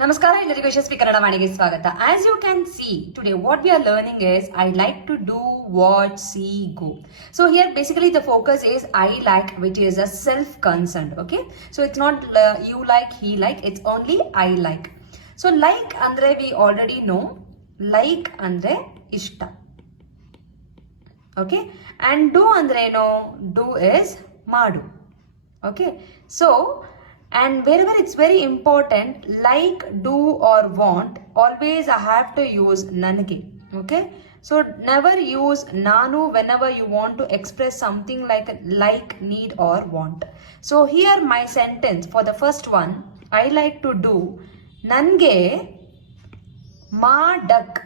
Namaskara, ಎಲ್ಲರಿಗೂ ಯಶಸ್ವಿ ಕನ್ನಡ ವಾಣಿಗೆ ಸ್ವಾಗತ. As you can see, today what we are learning is I like to do, watch, see, go. So here basically the focus is I like, which is a self-concerned, okay? So it's not you like, he like, it's only I like. So like andre we already know, like andre ishta. Okay? And do andre no, do is madu. Okay? So and wherever it's very important, like, do or want, always I have to use nanage. Okay, so never use nanu whenever you want to express something like, need or want. So here my sentence for the first one, I like to do, nange madak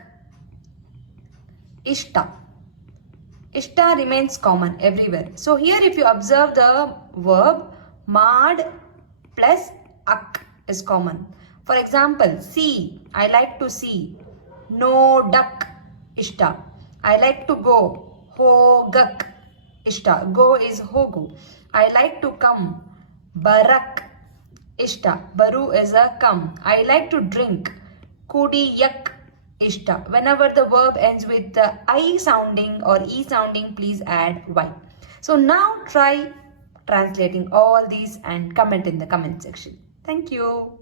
ishta. Ishta remains common everywhere. So here if you observe the verb mad plus ak is common. For example, see, I like to see. No duck ishta. I like to go. Hogak ishta. Go is hogu. I like to come. Barak ishta. Baru is a come. I like to drink. Kudiyak ishta. Whenever the verb ends with the I sounding or E sounding, please add Y. So now try translating all these and comment in the comment section. Thank you.